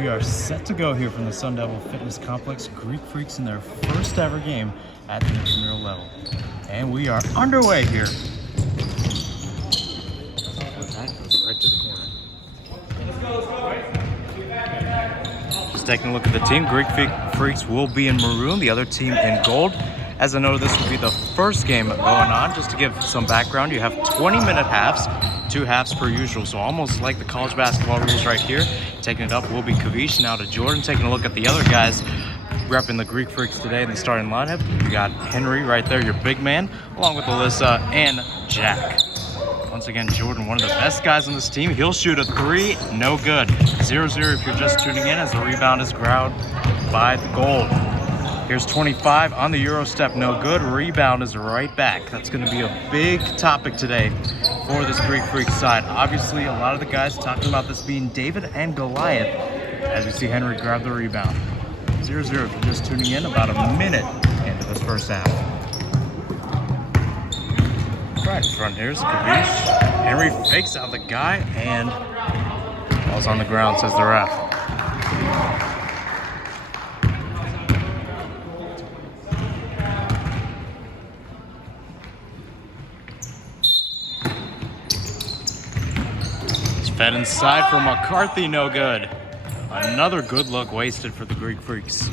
We are set to go here from the Sun Devil Fitness Complex. Greek Freaks in their first ever game at the intramural level. And we are underway here. That goes right to the corner. Just taking a look at the team. Greek Freaks will be in maroon, the other team in gold. As I know, this will be the first game going on. Just to give some background, you have 20-minute halves, 2 halves per usual. So almost like the college basketball rules right here. Taking it up will be Kavish, now to Jordan. Taking a look at the other guys repping the Greek Freaks today in the starting lineup. You got Henry right there, your big man, along with Alyssa and Jack. Once again, Jordan, one of the best guys on this team. He'll shoot a 3, no good. 0-0 if you're just tuning in, as the rebound is grabbed by the gold. Here's 25 on the Euro step, no good. Rebound is right back. That's going to be a big topic today for this Greek Freaks side. Obviously, a lot of the guys talking about this being David and Goliath, as we see Henry grab the rebound. 0-0 if you're just tuning in, about a minute into this first half. Right in front here is Kavish. Henry fakes out the guy and ball's on the ground, says the ref. Fed inside for McCarthy, no good. Another good look wasted for the Greek Freaks.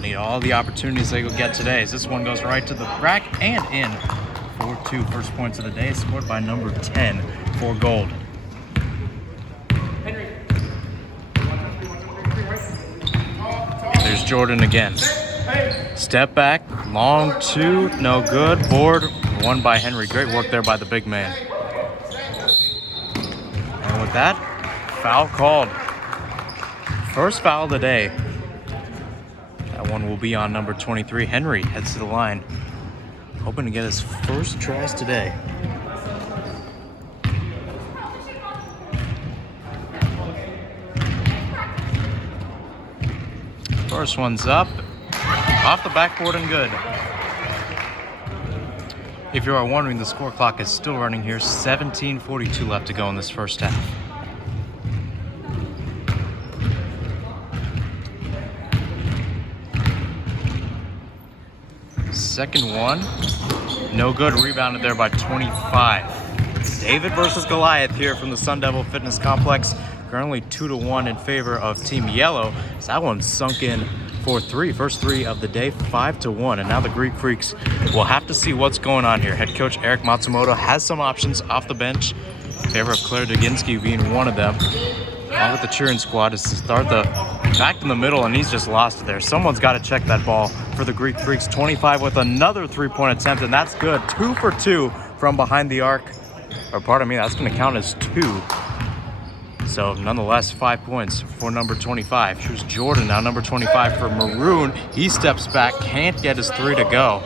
Need all the opportunities they will get today, as this one goes right to the rack and in. 4-2 first points of the day, scored by number 10 for gold. There's Jordan again. Step back, long 2, no good. Board, won by Henry. Great work there by the big man. And with that, foul called. First foul of the day. That one will be on number 23. Henry heads to the line, hoping to get his first tries today. First one's up, off the backboard and good. If you are wondering, the score clock is still running here. 17:42 left to go in this first half. Second one, no good. Rebounded there by 25. David versus Goliath here from the Sun Devil Fitness Complex. Currently 2-1 in favor of Team Yellow. So that one sunk in for 3. First 3 of the day, 5-1. And now the Greek Freaks will have to see what's going on here. Head coach Eric Matsumoto has some options off the bench in favor of Claire Duginski being one of them. Along with the cheering squad is to start the back in the middle, and he's just lost it there. Someone's got to check that ball for the Greek Freaks. 25 with another 3-point attempt, and that's good. 2 for 2 from behind the arc. Or pardon me, that's going to count as 2. So nonetheless, 5 points for number 25. Here's Jordan, now number 25 for Maroon. He steps back, can't get his 3 to go.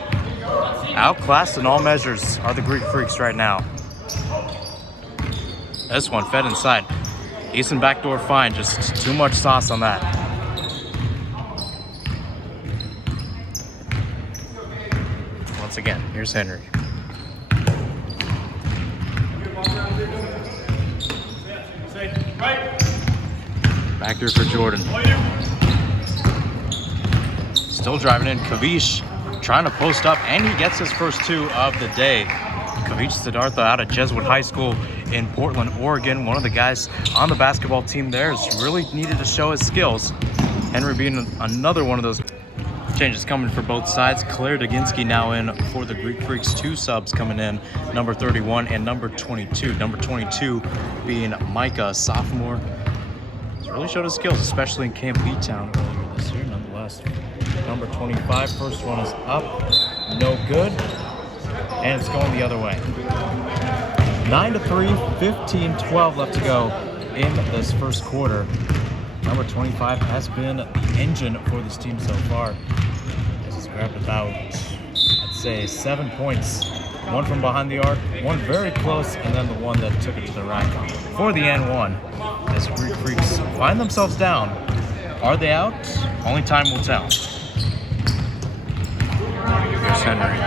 Outclassed in all measures are the Greek Freaks right now. This one fed inside. Decent backdoor find, just too much sauce on that. Once again, here's Henry. Back here for Jordan. Still driving in. Kavish trying to post up, and he gets his first 2 of the day. Kavish Siddhartha out of Jesuit High School in Portland, Oregon. One of the guys on the basketball team there has really needed to show his skills. Henry being another one of those changes coming for both sides. Claire Duginski now in for the Greek Freaks. 2 subs coming in, number 31 and number 22. Number 22 being Micah, a sophomore. He's really showed his skills, especially in Camp B-Town earlier this year. Nonetheless, number 25, first one is up, no good, and it's going the other way. 9-3, 15-12 left to go in this first quarter. Number 25 has been the engine for this team so far. He's grabbed about, I'd say, 7 points. 1 from behind the arc, 1 very close, and then the one that took it to the rack for the N1. As Greek Freaks find themselves down. Are they out? Only time will tell. Here's Henry.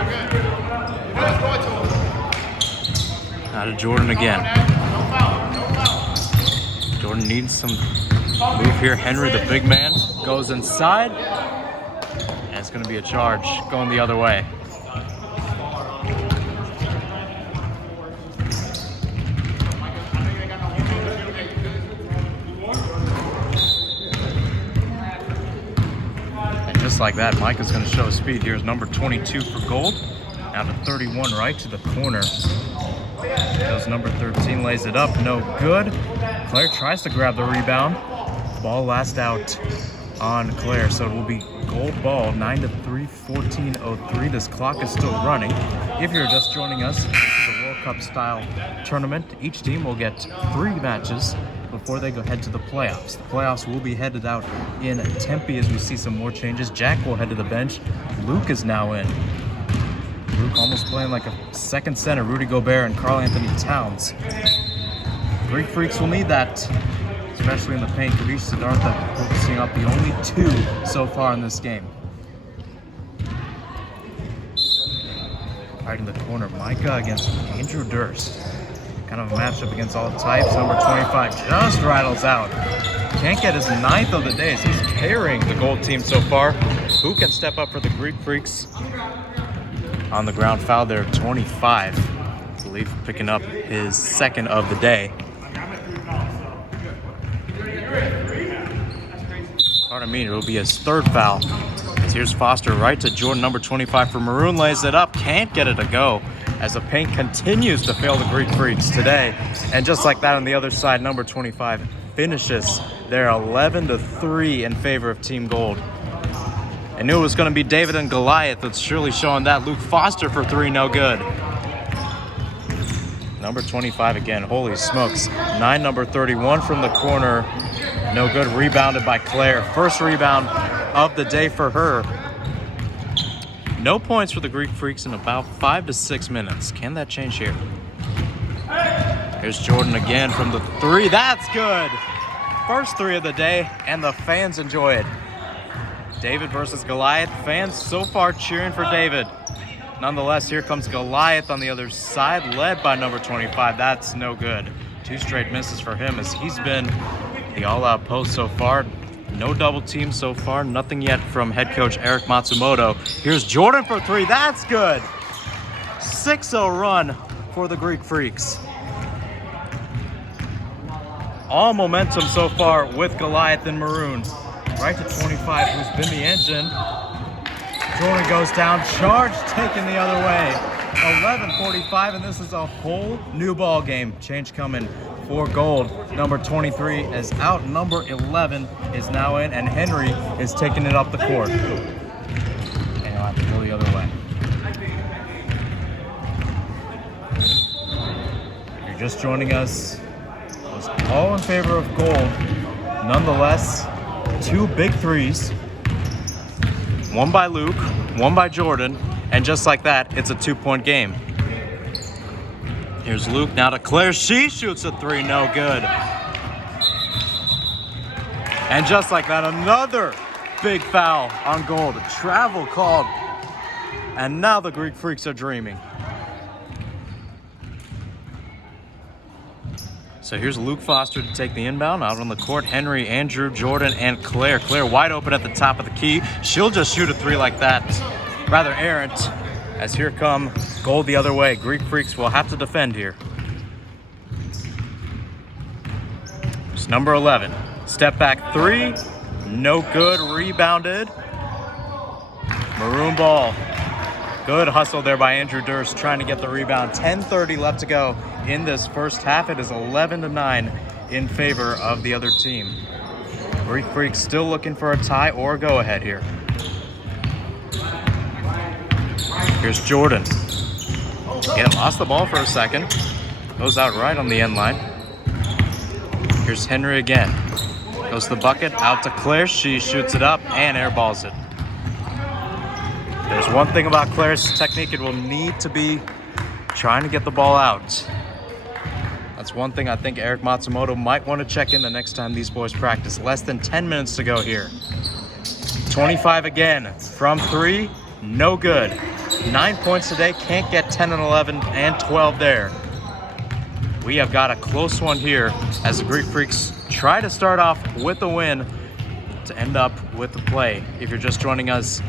Out of Jordan again. Jordan needs some Move here, Henry, the big man, goes inside. And it's going to be a charge going the other way. And just like that, Micah's going to show speed. Here's number 22 for Gold. Now to 31 right to the corner. Goes number 13, lays it up, no good. Claire tries to grab the rebound. Ball last out on Claire, so it will be Gold ball, 9-3, 14:03. This clock is still running. If you're just joining us, this is a World Cup style tournament. Each team will get 3 matches before they go head to the playoffs. The playoffs will be headed out in Tempe as we see some more changes. Jack will head to the bench. Luke is now in. Luke almost playing like a second center. Rudy Gobert and Karl Anthony Towns. Greek Freaks will need that, especially in the paint. Kavish Siddhartha focusing up the only 2 so far in this game. Right in the corner, Micah against Andrew Durst. Kind of a matchup against all types. Number 25 just rattles out. Can't get his 9th of the day as he's carrying the Gold team so far. Who can step up for the Greek Freaks? On the ground foul there, 25. I believe picking up his 2nd of the day. Pardon me, it will be his 3rd foul. Here's Foster right to Jordan, number 25 for Maroon, lays it up, can't get it to go as the paint continues to fail the Greek Freaks today. And just like that on the other side, number 25 finishes there 11-3 in favor of Team Gold. I knew it was going to be David and Goliath. That's surely showing that. Luke Foster for 3, no good. Number 25 again, holy smokes. 9, number 31 from the corner, no good. Rebounded by Claire. First rebound of the day for her. No points for the Greek Freaks in about 5 to 6 minutes. Can that change here? Here's Jordan again from the 3. That's good. First 3 of the day, and the fans enjoy it. David versus Goliath. Fans so far cheering for David. Nonetheless, here comes Goliath on the other side, led by number 25. That's no good. 2 straight misses for him as he's been the all-out post so far. No double team so far. Nothing yet from head coach Eric Matsumoto. Here's Jordan for 3. That's good. 6-0 run for the Greek Freaks. All momentum so far with Goliath in maroon. Right to 25, who's been the engine. Jordan goes down, charge taken the other way. 11:45, and this is a whole new ball game. Change coming for Gold. Number 23 is out, number 11 is now in, and Henry is taking it up the court. And he'll have to go the other way. If you're just joining us, it was all in favor of Gold. Nonetheless, 2 big threes. One by Luke, one by Jordan, and just like that, it's a 2-point game. Here's Luke now to Claire. She shoots a 3, no good. And just like that, another big foul on Gold. A travel called. And now the Greek Freaks are dreaming. So here's Luke Foster to take the inbound. Out on the court, Henry, Andrew, Jordan, and Claire. Claire wide open at the top of the key. She'll just shoot a 3 like that. Rather errant, as here come Gold the other way. Greek Freaks will have to defend here. It's number 11. Step back 3, no good. Rebounded. Maroon ball. Good hustle there by Andrew Durst trying to get the rebound. 10:30 left to go in this first half. It is 11-9 in favor of the other team. Greek Freaks still looking for a tie or a go-ahead here. Here's Jordan. Yeah, lost the ball for a second. Goes out right on the end line. Here's Henry again. Goes to the bucket, out to Claire. She shoots it up and airballs it. There's one thing about Claire's technique. It will need to be trying to get the ball out. That's one thing I think Eric Matsumoto might want to check in the next time these boys practice. Less than 10 minutes to go here. 25 again from 3, no good. 9 points today, can't get 10 and 11 and 12 there. We have got a close one here as the Greek Freaks try to start off with a win to end up with the play. If you're just joining us,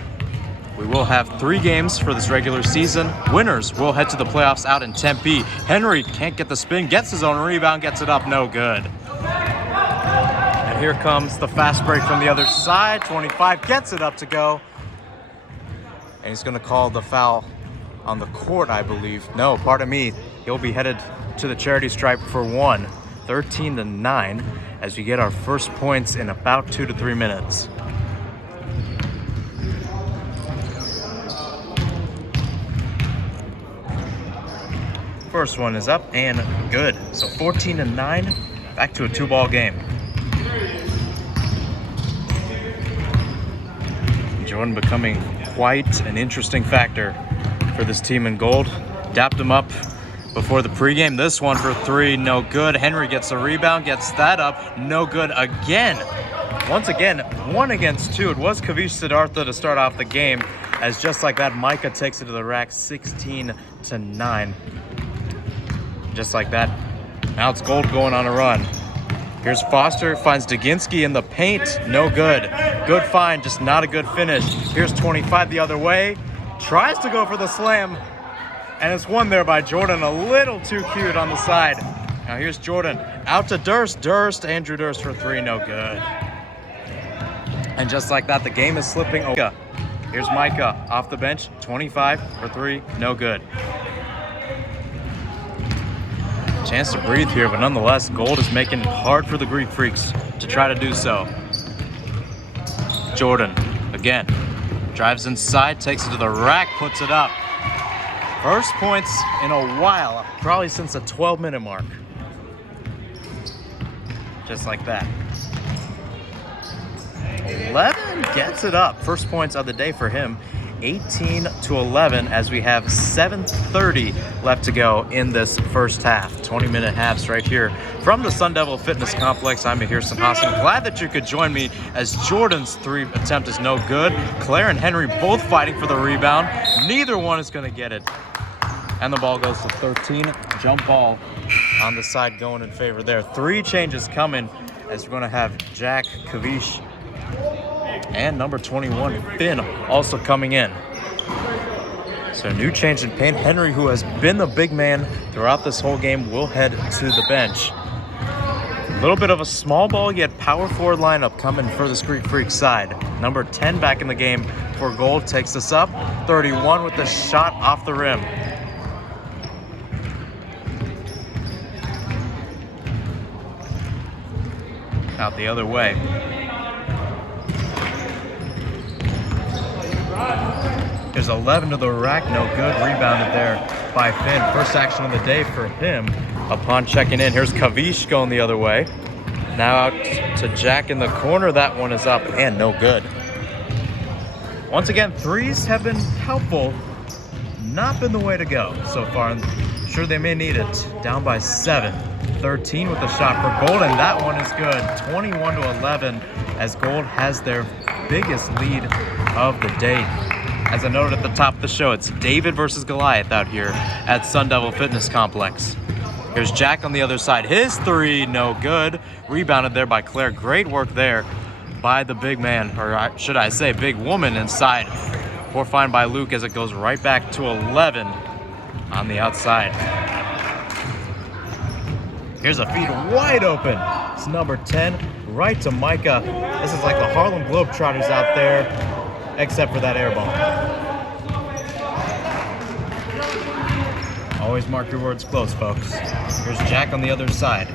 we will have 3 games for this regular season. Winners will head to the playoffs out in Tempe. Henry can't get the spin, gets his own rebound, gets it up, no good. And here comes the fast break from the other side. 25 gets it up to go. And he's gonna call the foul on the court, I believe. No, pardon me. He'll be headed to the charity stripe for 1. 13-9 as we get our first points in about 2 to 3 minutes. First one is up and good. So 14-9, back to a 2-ball game. Jordan becoming quite an interesting factor for this team in gold. Dapped him up before the pregame. This one for 3, no good. Henry gets a rebound, gets that up, no good again. Once again, 1 against 2. It was Kavish Siddhartha to start off the game, as just like that, Micah takes it to the rack, 16-9. Just like that, now it's gold going on a run. Here's Foster, finds Duginski in the paint, no good. Good find, just not a good finish. Here's 25 the other way, tries to go for the slam, and it's won there by Jordan, a little too cute on the side. Now here's Jordan, out to Durst, Andrew Durst for 3, no good. And just like that, the game is slipping over. Here's Micah, off the bench, 25 for 3, no good. Chance to breathe here, but nonetheless, gold is making it hard for the Greek Freaks to try to do so. Jordan, again, drives inside, takes it to the rack, puts it up. First points in a while, probably since the 12-minute mark. Just like that. 11 gets it up. First points of the day for him. 18-11 as we have 7:30 left to go in this first half. 20-minute halves right here from the Sun Devil Fitness Complex. I'm Mahir Hassan. Glad that you could join me as Jordan's 3 attempt is no good. Claire and Henry both fighting for the rebound. Neither one is going to get it. And the ball goes to 13. Jump ball on the side going in favor there. 3 changes coming as we're going to have Jack, Kavish, and number 21, Finn, also coming in. So new change in paint. Henry, who has been the big man throughout this whole game, will head to the bench. A little bit of a small ball yet power forward lineup coming for the Greek Freak side. Number 10 back in the game for gold takes us up. 31 with the shot off the rim. Out the other way. There's 11 to the rack, no good. Rebounded there by Finn. First action of the day for him upon checking in. Here's Kavish going the other way. Now out to Jack in the corner. That one is up and no good. Once again, 3s have been helpful. Not been the way to go so far. I'm sure they may need it. Down by 7. 13 with the shot for gold, and that one is good. 21-11 as gold has their biggest lead of the day. As I noted at the top of the show, it's David versus Goliath out here at Sun Devil Fitness Complex. Here's Jack on the other side. His 3, no good. Rebounded there by Claire. Great work there by the big man, or should I say big woman inside. Poor find by Luke as it goes right back to 11 on the outside. Here's a feed wide open. It's number 10, right to Micah. This is like the Harlem Globetrotters out there, except for that air ball. Always mark your words close, folks. Here's Jack on the other side.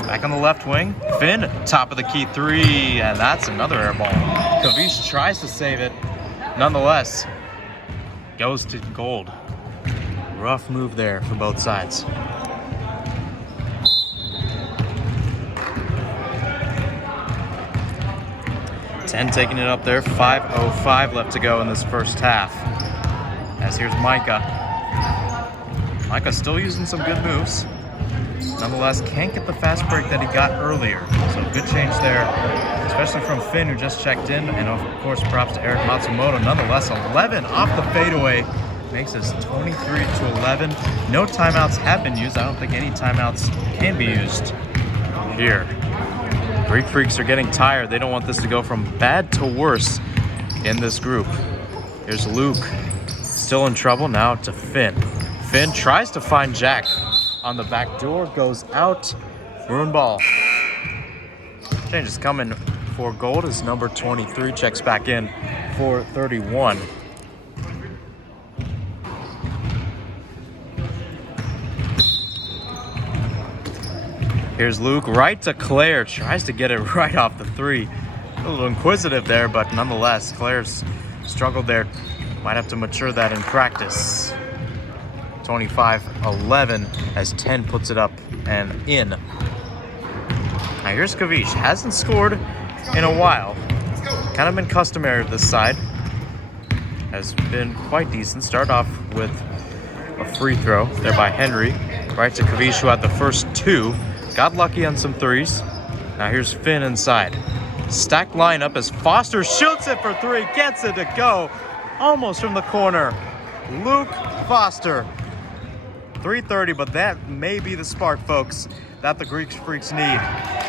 Back on the left wing. Finn, top of the key 3, and that's another air ball. Kavish tries to save it. Nonetheless, goes to gold. Rough move there for both sides. Ten taking it up there. 5:05 left to go in this first half. As here's Micah. Micah still using some good moves. Nonetheless, can't get the fast break that he got earlier. So good change there, especially from Finn, who just checked in. And of course, props to Eric Matsumoto. Nonetheless, 11 off the fadeaway makes us 23-11. No timeouts have been used. I don't think any timeouts can be used here. Greek Freaks are getting tired. They don't want this to go from bad to worse in this group. Here's Luke, still in trouble, now to Finn. Finn tries to find Jack on the back door, goes out, maroon ball. Change is coming for Gold as number 23 checks back in for 31. Here's Luke, right to Claire, tries to get it right off the three. A little inquisitive there, but nonetheless, Claire's struggled there. Might have to mature that in practice. 25-11 as 10 puts it up and in. Now here's Kavish, hasn't scored in a while. Kind of been customary of this side. Has been quite decent. Start off with a free throw there by Henry. Right to Kavish, who had the first two. Got lucky on some threes. Now here's Finn inside. Stacked lineup as Foster shoots it for three, gets it to go. Almost from the corner. Luke Foster. 3:30, but that may be the spark, folks, that the Greek Freaks need.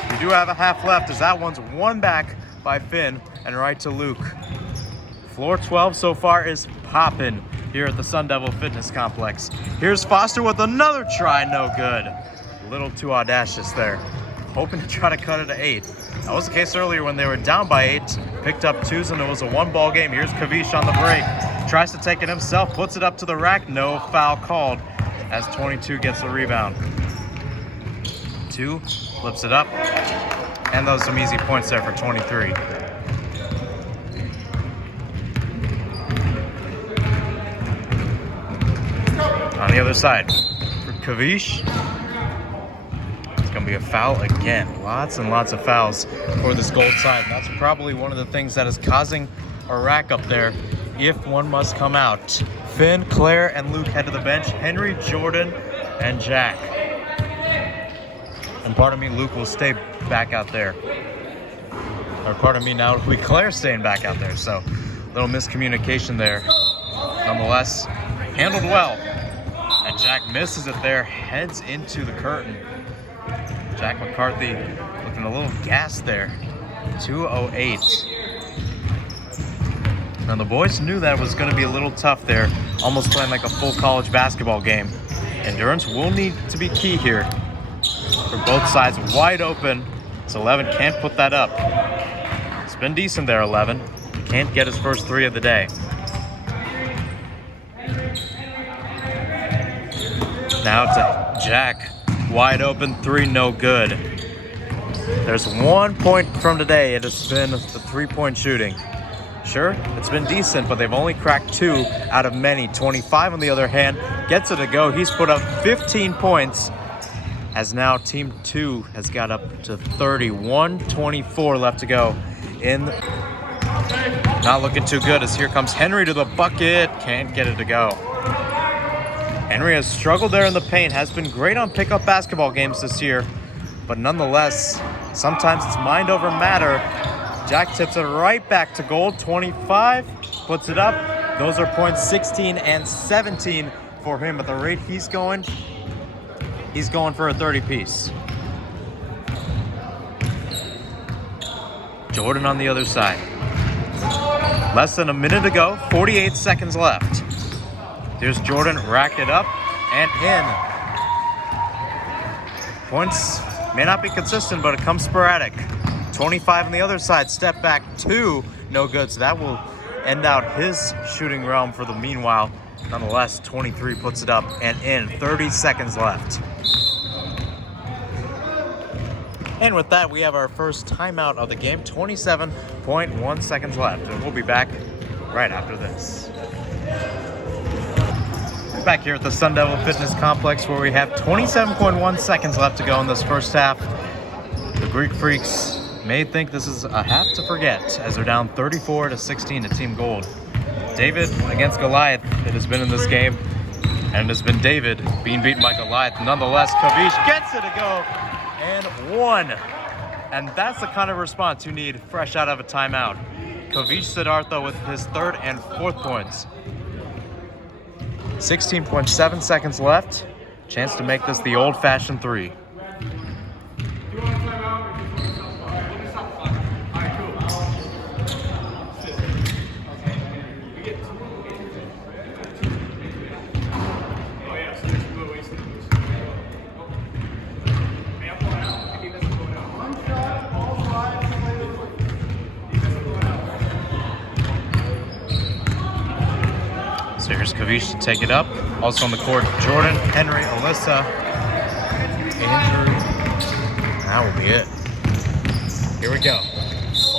We do have a half left as that one's one back by Finn and right to Luke. Floor 12 so far is popping here at the Sun Devil Fitness Complex. Here's Foster with another try, no good. A little too audacious there. Hoping to try to cut it to 8. That was the case earlier when they were down by 8. Picked up 2s and it was a one-ball game. Here's Kavish on the break. Tries to take it himself, puts it up to the rack. No foul called as 22 gets the rebound. 2, flips it up. And those some easy points there for 23. On the other side, for Kavish. Gonna be a foul again. Lots and lots of fouls for this Gold side. That's probably one of the things that is causing a rack up there if one must come out. Finn, Claire, and Luke head to the bench. Henry, Jordan, and Jack. And pardon me, Luke will stay back out there. Or pardon me, now it'll be Claire staying back out there. So a little miscommunication there. Nonetheless, handled well. And Jack misses it there, heads into the curtain. Jack McCarthy looking a little gassed there. 2:08. Now the boys knew that was going to be a little tough there. Almost playing like a full college basketball game. Endurance will need to be key here. For both sides wide open. So 11 can't put that up. It's been decent there, 11. Can't get his first 3 of the day. Now to Jack. Wide open 3, no good. There's 1 point from today. It has been the 3-point shooting. Sure, it's been decent, but they've only cracked 2 out of many. 25 on the other hand, gets it to go. He's put up 15 points, as now Team 2 has got up to 31. 24 left to go. Not looking too good as here comes Henry to the bucket. Can't get it to go. Henry has struggled there in the paint, has been great on pickup basketball games this year, but nonetheless, sometimes it's mind over matter. Jack tips it right back to Gold. 25, puts it up. Those are points 16 and 17 for him. At the rate he's going for a 30-piece. Jordan on the other side. Less than a minute to go, 48 seconds left. Here's Jordan, racked it up and in. Points may not be consistent, but it comes sporadic. 25 on the other side, step back 2, no good. So that will end out his shooting realm for the meanwhile. Nonetheless, 23 puts it up and in. 30 seconds left. And with that, we have our first timeout of the game. 27.1 seconds left. And we'll be back right after this. Back here at the Sun Devil Fitness Complex where we have 27.1 seconds left to go in this first half. The Greek Freaks may think this is a half to forget as they're down 34-16 to Team Gold. David against Goliath, it has been in this game, and it has been David being beaten by Goliath. Nonetheless, Kavish gets it to go and 1. And that's the kind of response you need fresh out of a timeout. Kavish Siddhartha with his 3rd and 4th points. 16.7 seconds left. Chance to make this the old-fashioned 3. Kavish to take it up. Also on the court, Jordan, Henry, Alyssa, Andrew. That will be it. Here we go.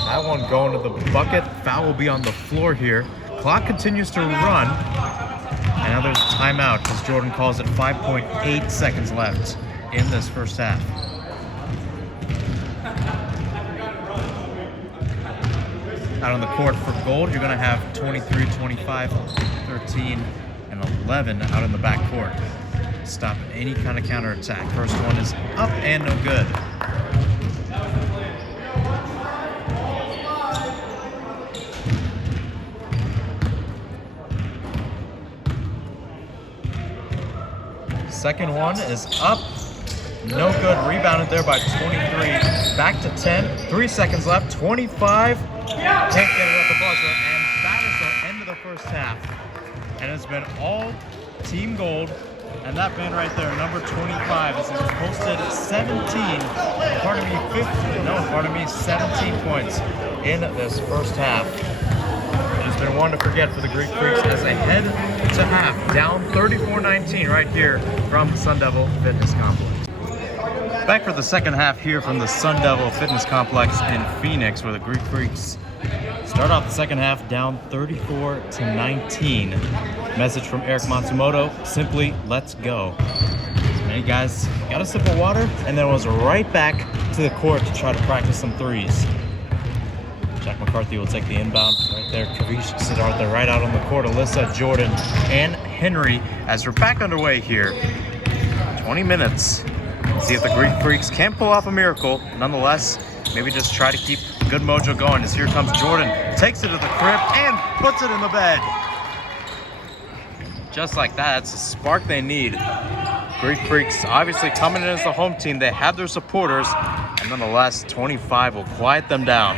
That one going to the bucket. Foul will be on the floor here. Clock continues to run. And now there's a timeout because Jordan calls it 5.8 seconds left in this first half. Out on the court for Gold, you're going to have 23, 25, 13, and 11 out in the back court. Stop any kind of counterattack. First one is up and no good. Second one is up, no good. Rebounded there by 23. Back to 10. 3 seconds left. 25. Can't get it at the buzzer, and that is the end of the first half. And it's been all Team Gold, and that man right there, number 25, has posted 17 points in this first half. It's been one to forget for the Greek Freaks as they head to half, down 34-19 right here from Sun Devil Fitness Complex. Back for the second half here from the Sun Devil Fitness Complex in Phoenix, where the Greek Freaks start off the second half down 34-19. Message from Eric Matsumoto, simply, let's go. Many guys got a sip of water and then was right back to the court to try to practice some threes. Jack McCarthy will take the inbound right there. Kavish Siddhartha right out on the court. Alyssa, Jordan, and Henry as we're back underway here. 20 minutes. See if the Greek Freaks can pull off a miracle. Nonetheless, maybe just try to keep good mojo going as here comes Jordan. Takes it to the crib and puts it in the bed. Just like that, it's the spark they need. Greek Freaks obviously coming in as the home team. They have their supporters. And nonetheless, 25 will quiet them down.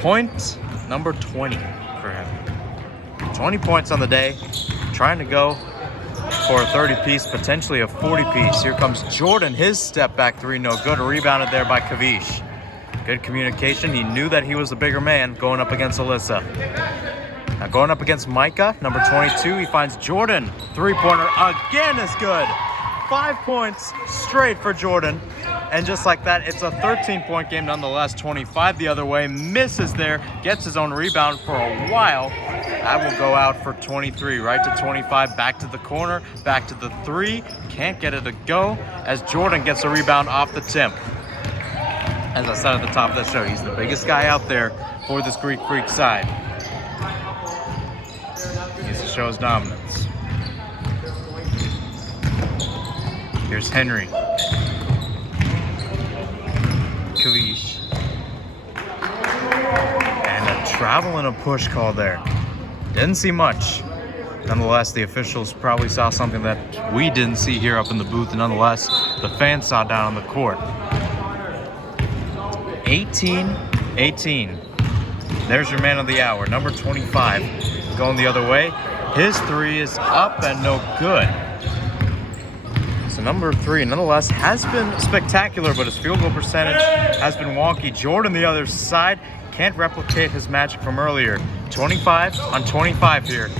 Point number 20 for him. 20 points on the day. Trying to go for a 30-piece, potentially a 40-piece. Here comes Jordan. His step back three, no good. Rebounded there by Kavish. Good communication. He knew that he was the bigger man going up against Alyssa. Now going up against Micah, number 22, he finds Jordan. Three-pointer again is good. 5 points straight for Jordan. And just like that, it's a 13-point game nonetheless. 25 the other way, misses there, gets his own rebound for a while. That will go out for 23, right to 25, back to the corner, back to the three. Can't get it to go as Jordan gets a rebound off the tip. As I said at the top of the show, he's the biggest guy out there for this Greek Freak side. He needs to show his dominance. Here's Henry. Kavish. And a travel and a push call there. Didn't see much. Nonetheless, the officials probably saw something that we didn't see here up in the booth. And nonetheless, the fans saw down on the court. 18-18. There's your man of the hour, number 25. Going the other way. His three is up and no good. So number 3, nonetheless, has been spectacular, but his field goal percentage has been wonky. Jordan, the other side, can't replicate his magic from earlier. 25 on 25 here.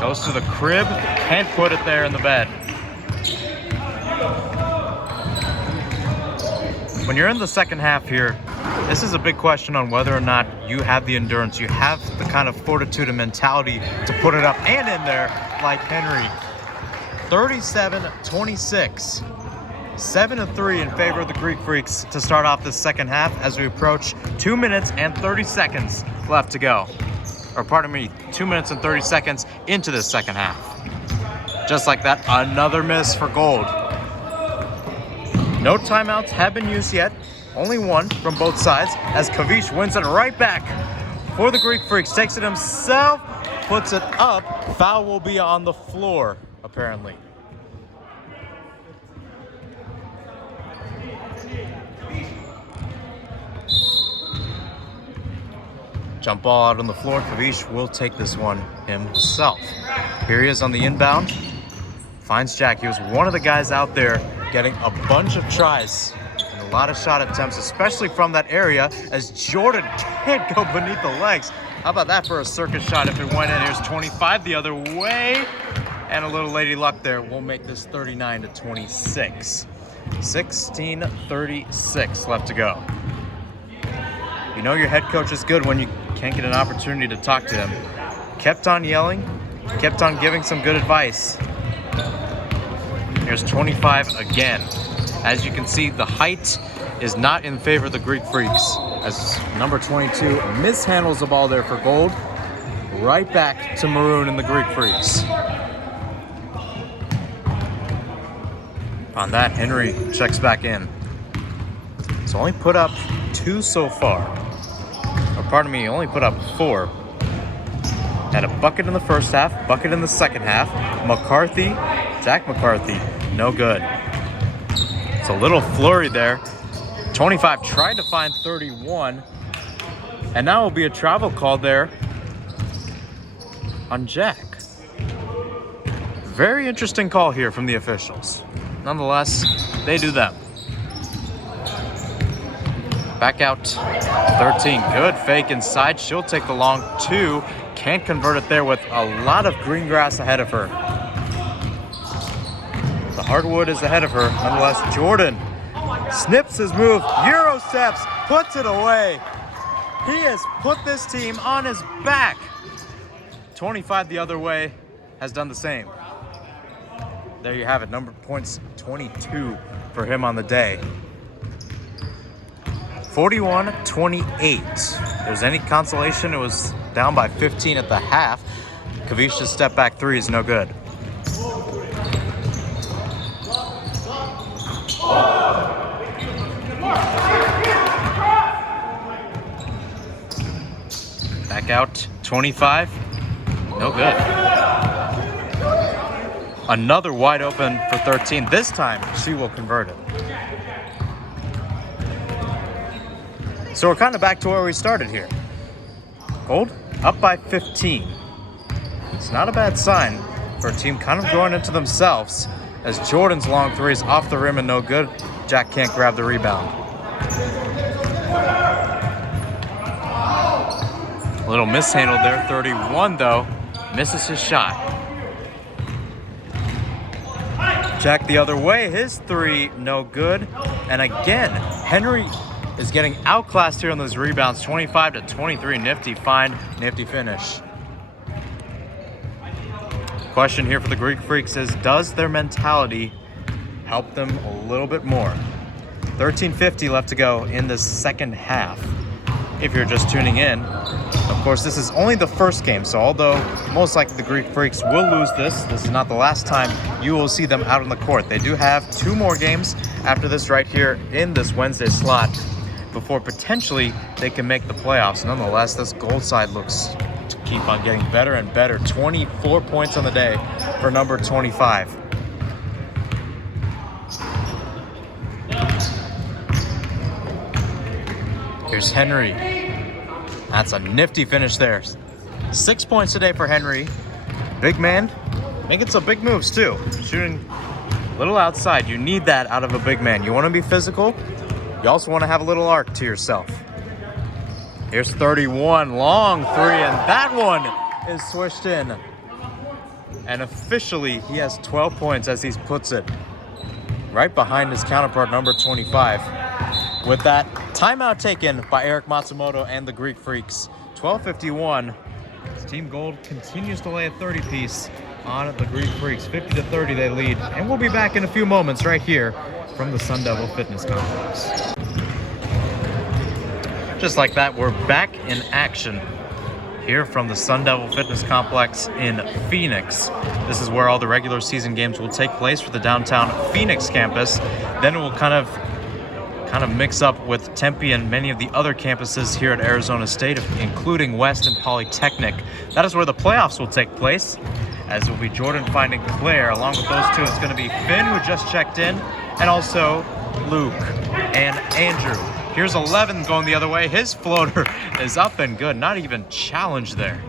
Goes to the crib, can't put it there in the bed. When you're in the second half here, this is a big question on whether or not you have the endurance, you have the kind of fortitude and mentality to put it up and in there like Henry. 37-26. 7-3 in favor of the Greek Freaks to start off this second half as we approach 2 minutes and 30 seconds left to go. Or pardon me, 2 minutes and 30 seconds into this second half. Just like that, another miss for Gold. No timeouts have been used yet. Only one from both sides as Kavish wins it right back for the Greek Freaks. Takes it himself, puts it up. Foul will be on the floor, apparently. Jump ball out on the floor. Kavish will take this one himself. Here he is on the inbound. Finds Jack. He was one of the guys out there getting a bunch of tries. And A lot of shot attempts, especially from that area, as Jordan can't go beneath the legs. How about that for a circus shot if it went in? Here's 25 the other way. And a little lady luck there. We'll make this 39-26. 16:36 left to go. You know your head coach is good when you can't get an opportunity to talk to him. Kept on yelling, kept on giving some good advice. Here's 25 again. As you can see, the height is not in favor of the Greek Freaks, as number 22 mishandles the ball there for Gold. Right back to maroon in the Greek Freaks. On that, Henry checks back in. He's only put up 2 so far. Or pardon me, he only put up 4. Had a bucket in the first half, bucket in the second half. McCarthy, Zach McCarthy, no good. It's a little flurry there. 25 tried to find 31. And now will be a travel call there on Jack. Very interesting call here from the officials. Nonetheless, they do them. Back out 13. Good fake inside. She'll take the long 2. Can't convert it there with a lot of green grass ahead of her. The hardwood is ahead of her. Nonetheless, Jordan snips his move. Euro steps, puts it away. He has put this team on his back. 25 the other way has done the same. There you have it. Number points 22 for him on the day. 41-28. If there's any consolation, it was down by 15 at the half. Kavisha's step back 3 is no good. Back out 25. No good. Another wide open for 13. This time, she will convert it. So we're kind of back to where we started here. Gold up by 15. It's not a bad sign for a team kind of growing into themselves, as Jordan's long 3 is off the rim and no good. Jack can't grab the rebound. A little mishandled there. 31 though, misses his shot. Jack the other way, his 3 no good. And again, Henry is getting outclassed here on those rebounds. 25-23, nifty find, nifty finish. Question here for the Greek Freaks is, does their mentality help them a little bit more? 13:50 left to go in the second half. If you're just tuning in, of course, this is only the first game, so although most likely the Greek Freaks will lose this is not the last time you will see them out on the court. They do have 2 more games after this right here in this Wednesday slot before potentially they can make the playoffs. Nonetheless, this Gold side looks to keep on getting better and better. 24 points on the day for number 25. Here's Henry. That's a nifty finish there. 6 points today for Henry. Big man, making some big moves too. Shooting a little outside. You need that out of a big man. You want to be physical. You also want to have a little arc to yourself. Here's 31, long 3, and that one is swished in. And officially, he has 12 points as he puts it right behind his counterpart, number 25. With that, timeout taken by Eric Matsumoto and the Greek Freaks. 12:51. Team Gold continues to lay a 30-piece on the Greek Freaks. 50-30 they lead. And we'll be back in a few moments right here from the Sun Devil Fitness Complex. Just like that, we're back in action here from the Sun Devil Fitness Complex in Phoenix. This is where all the regular season games will take place for the downtown Phoenix campus. Then it will kind of mix up with Tempe and many of the other campuses here at Arizona State, including West and Polytechnic. That is where the playoffs will take place, as it will be Jordan finding Claire. Along with those two, it's going to be Finn, who just checked in, and also Luke and Andrew. Here's 11 going the other way. His floater is up and good. Not even challenged there.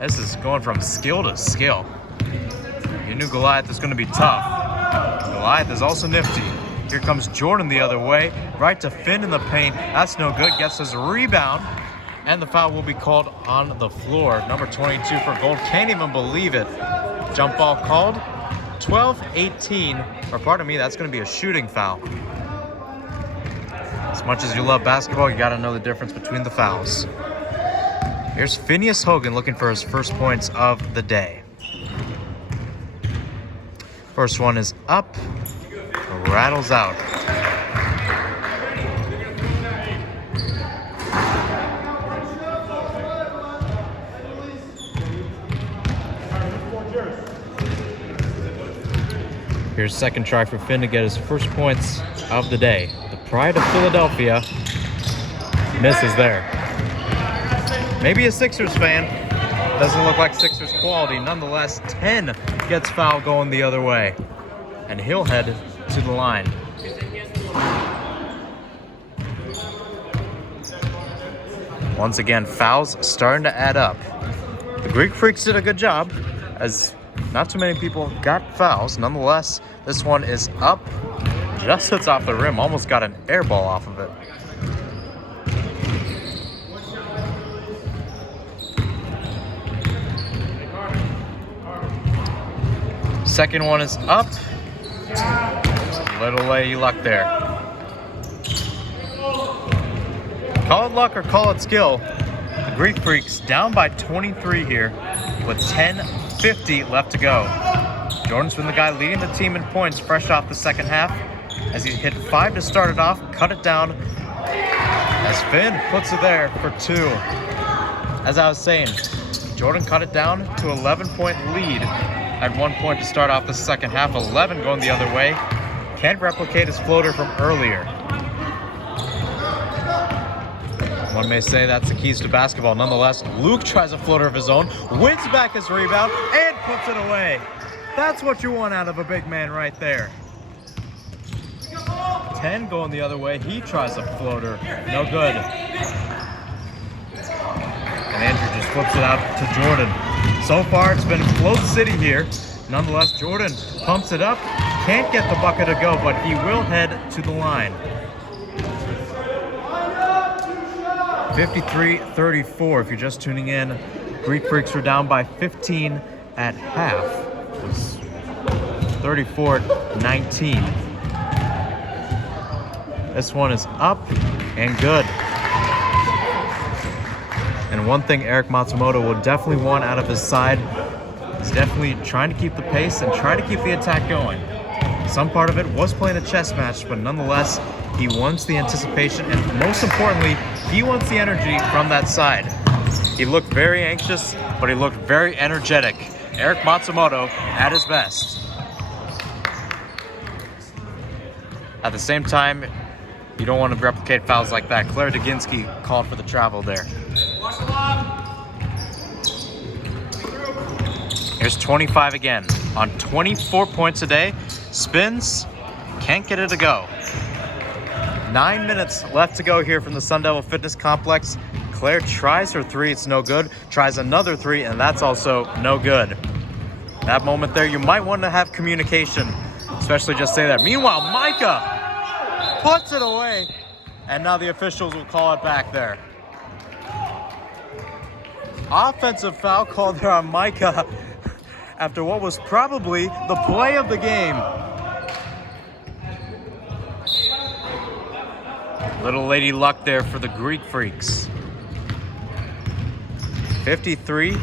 This is going from skill to skill. You knew Goliath is going to be tough. Goliath is also nifty. Here comes Jordan the other way. Right to Finn in the paint. That's no good. Gets his rebound. And the foul will be called on the floor. Number 22 for Gold. Can't even believe it. Jump ball called. 12-18. Or pardon me, that's going to be a shooting foul. As much as you love basketball, you got to know the difference between the fouls. Here's Phineas Hogan looking for his first points of the day. First one is up. Rattles out. Here's second try for Finn to get his first points of the day. The pride of Philadelphia misses there. Maybe a Sixers fan. Doesn't look like Sixers quality. Nonetheless, 10 gets foul going the other way. And he'll head to the line. Once again, fouls starting to add up. The Greek Freaks did a good job, as not too many people got fouls. Nonetheless, this one is up. Just hits off the rim. Almost got an air ball off of it. Second one is up. Little lady luck there. Call it luck or call it skill. The Greek Freaks down by 23 here with 10:50 left to go. Jordan's been the guy leading the team in points fresh off the second half as he hit 5 to start it off, cut it down as Finn puts it there for 2. As I was saying, Jordan cut it down to 11-point lead at 1 point to start off the second half. 11 going the other way. Can't replicate his floater from earlier. One may say that's the keys to basketball. Nonetheless, Luke tries a floater of his own, wins back his rebound, and puts it away. That's what you want out of a big man right there. 10 going the other way. He tries a floater. No good. And Andrew just flips it out to Jordan. So far, it's been close city here. Nonetheless, Jordan pumps it up. Can't get the bucket to go, but he will head to the line. 53-34 if you're just tuning in. Greek Freaks were down by 15 at half. It was 34-19. This one is up and good. And one thing Eric Matsumoto will definitely want out of his side is definitely trying to keep the pace and try to keep the attack going. Some part of it was playing a chess match, but nonetheless, he wants the anticipation, and most importantly, he wants the energy from that side. He looked very anxious, but he looked very energetic. Eric Matsumoto at his best. At the same time, you don't want to replicate fouls like that. Claire Duginski called for the travel there. Here's 25 again. On 24 points a day, spins, can't get it to go. 9 minutes left to go here from the Sun Devil Fitness Complex. Claire tries her 3, it's no good. Tries another 3, and that's also no good. That moment there, you might want to have communication, especially just say that. Meanwhile, Micah puts it away, and now the officials will call it back there. Offensive foul called there on Micah after what was probably the play of the game. Little lady luck there for the Greek Freaks. 53-35.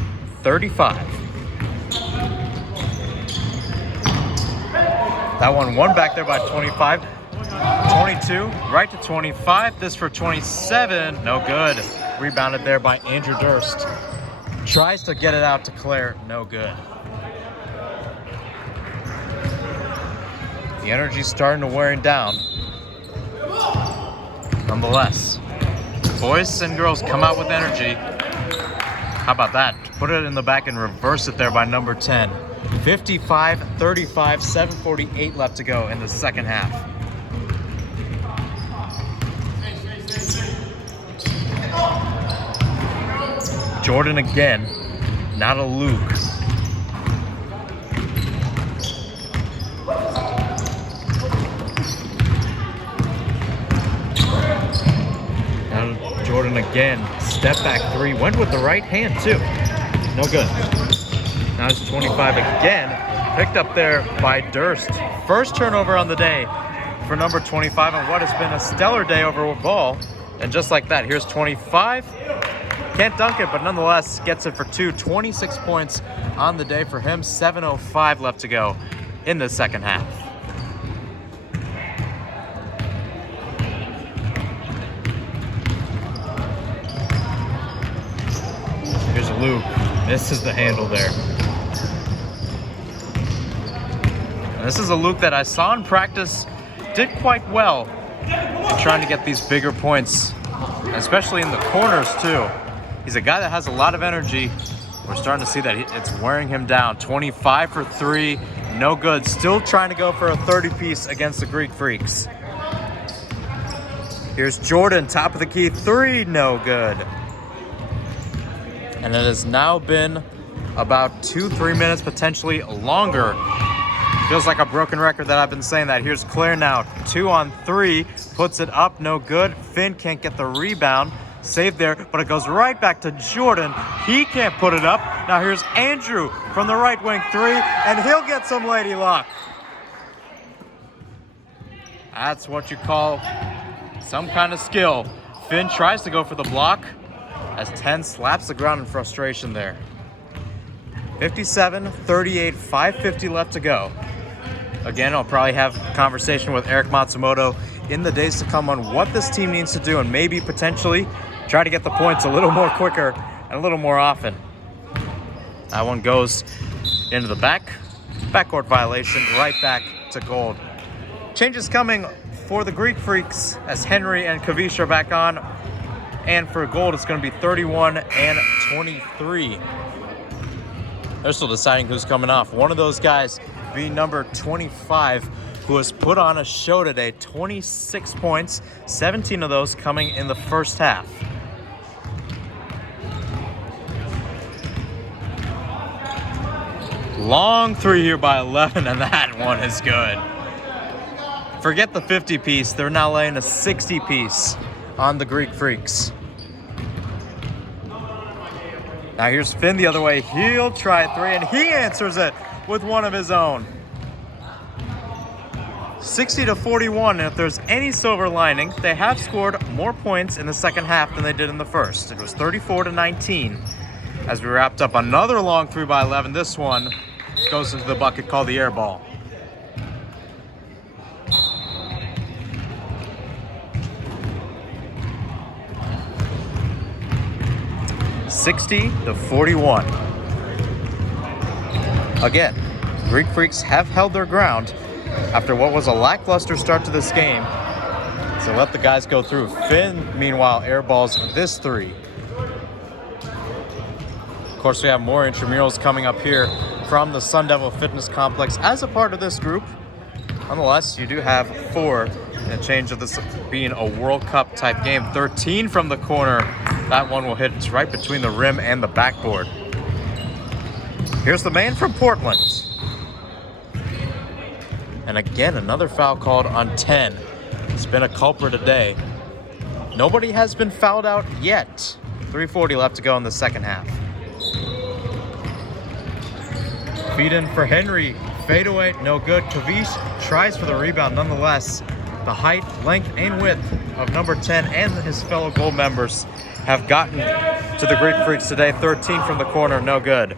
That one back there by 25. 22, right to 25. This for 27. No good. Rebounded there by Andrew Durst. Tries to get it out to Claire. No good. The energy's starting to wearing down. Nonetheless, boys and girls come out with energy. How about that? Put it in the back and reverse it there by number 10. 55-35, 7:48 left to go in the second half. Jordan again, not a Luke. Jordan again. Step back three. Went with the right hand, too. No good. Now it's 25 again. Picked up there by Durst. First turnover on the day for number 25 on what has been a stellar day over ball. And just like that, here's 25. Can't dunk it, but nonetheless gets it for two. 26 points on the day for him. 7:05 left to go in the second half. Here's Luke. This is the handle there. And this is a Luke that I saw in practice. Did quite well in trying to get these bigger points, especially in the corners too. He's a guy that has a lot of energy. We're starting to see that it's wearing him down. 25 for three, no good. Still trying to go for a 30-piece against the Greek Freaks. Here's Jordan, top of the key, three, no good. And it has now been about 2-3 minutes, potentially longer. Feels like a broken record that I've been saying that. Here's Claire now, 2 on 3, puts it up, no good. Finn can't get the rebound, saved there, but it goes right back to Jordan. He can't put it up. Now here's Andrew from the right wing, 3, and he'll get some lady luck. That's what you call some kind of skill. Finn tries to go for the block as 10 slaps the ground in frustration there. 57, 38, 5:50 left to go. Again, I'll probably have a conversation with Eric Matsumoto in the days to come on what this team needs to do and maybe potentially try to get the points a little more quicker and a little more often. That one goes into the backcourt violation, right back to gold. Changes coming for the Greek Freaks as Henry and Kavish are back on. And for gold, it's going to be 31 and 23. They're still deciding who's coming off. One of those guys being number 25, who has put on a show today. 26 points, 17 of those coming in the first half. Long three here by 11, and that one is good. Forget the 50-piece. They're now laying a 60-piece on the Greek Freaks. Now here's Finn the other way. He'll try a three, and he answers it with one of his own. 60-41, and if there's any silver lining, they have scored more points in the second half than they did in the first. It was 34-19 as we wrapped up another long three by 11. This one goes into the bucket called the air ball. (60-41). Again, Greek Freaks have held their ground after what was a lackluster start to this game. So let the guys go through. Finn, meanwhile, airballs this three. Of course, we have more intramurals coming up here from the Sun Devil Fitness Complex as a part of this group. Nonetheless, you do have 4 in a change of this being a World Cup type game. 13 from the corner. That one will hit right between the rim and the backboard. Here's the man from Portland. And again, another foul called on 10. It's been a culprit today. Nobody has been fouled out yet. 3:40 left to go in the second half. Feed in for Henry. Fade away, no good. Kavish tries for the rebound nonetheless. The height, length, and width of number 10 and his fellow gold members have gotten to the Greek Freaks today. 13 from the corner, no good.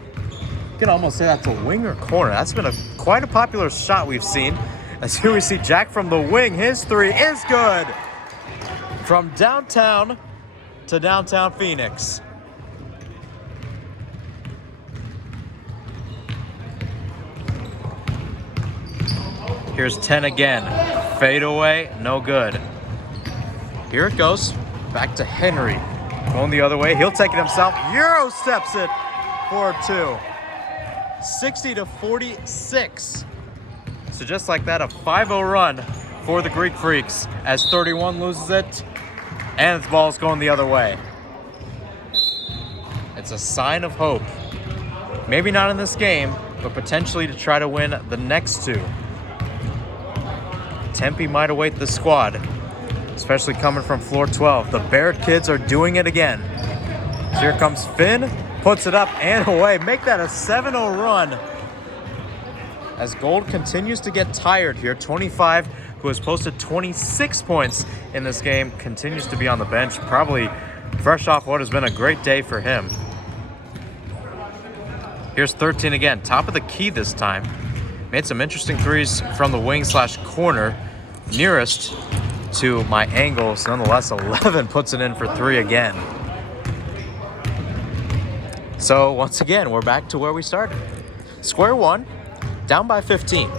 You can almost say that's a wing or corner. That's been quite a popular shot we've seen. As here we see Jack from the wing. His three is good. From downtown to downtown Phoenix. Here's 10 again. Fade away, no good. Here it goes. Back to Henry. Going the other way. He'll take it himself. Euro steps it for 2. 60-46. So just like that, a 5-0 run for the Greek Freaks as 31 loses it and the ball's going the other way. It's a sign of hope. Maybe not in this game, but potentially to try to win the next 2. Tempe might await the squad especially coming from floor 12. The Bear kids are doing it again. So here comes Finn, puts it up and away. Make that a 7-0 run. As Gold continues to get tired here, 25, who has posted 26 points in this game, continues to be on the bench, probably fresh off what has been a great day for him. Here's 13 again, top of the key this time. Made some interesting threes from the wing / corner, nearest to my angles. Nonetheless, 11 puts it in for 3 again. So once again, we're back to where we started. Square one, down by 15.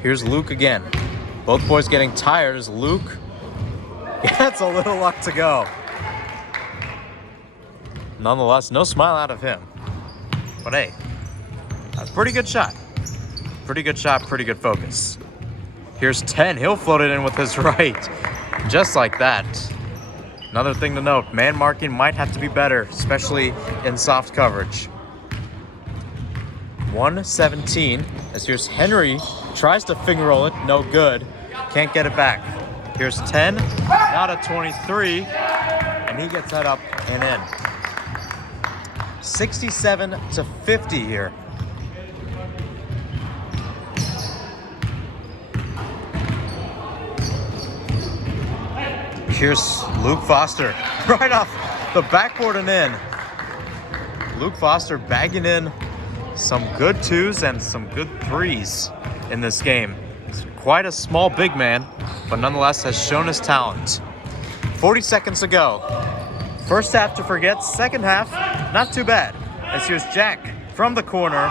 Here's Luke again. Both boys getting tired as Luke gets a little luck to go. Nonetheless, no smile out of him. But hey, a pretty good shot. Pretty good shot, pretty good focus. Here's 10. He'll float it in with his right. Just like that. Another thing to note, man marking might have to be better, especially in soft coverage. 117, as here's Henry, tries to finger roll it, no good. Can't get it back. Here's 10, not a 23, and he gets that up and in. 67-50 here. Here's Luke Foster, right off the backboard and in. Luke Foster bagging in some good 2s and some good 3s in this game. He's quite a small big man, but nonetheless has shown his talent. 40 seconds to go. First half to forget, second half, not too bad. As here's Jack from the corner,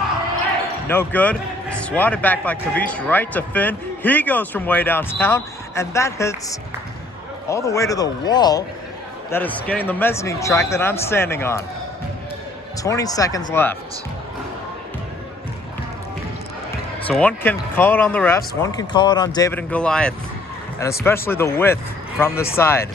no good. Swatted back by Kavish, right to Finn. He goes from way downtown, and that hits all the way to the wall that is getting the mezzanine track that I'm standing on. 20 seconds left. So one can call it on the refs, one can call it on David and Goliath, and especially the width from the side.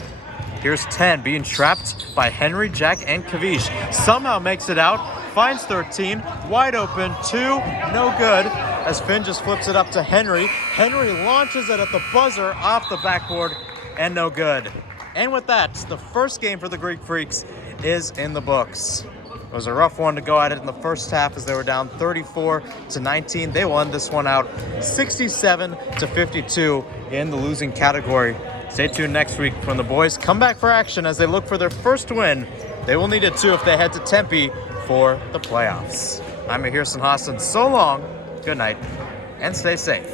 Here's 10 being trapped by Henry, Jack, and Kavish. Somehow makes it out, finds 13, wide open, 2, no good, as Finn just flips it up to Henry. Henry launches it at the buzzer off the backboard, and no good. And with that, the first game for the Greek Freaks is in the books. It was a rough one to go at it in the first half as they were down 34-19. They won this one out 67-52 in the losing category. Stay tuned next week when the boys come back for action as they look for their first win. They will need it too if they head to Tempe for the playoffs. I'm Ahir Hassan. So long, good night, and stay safe.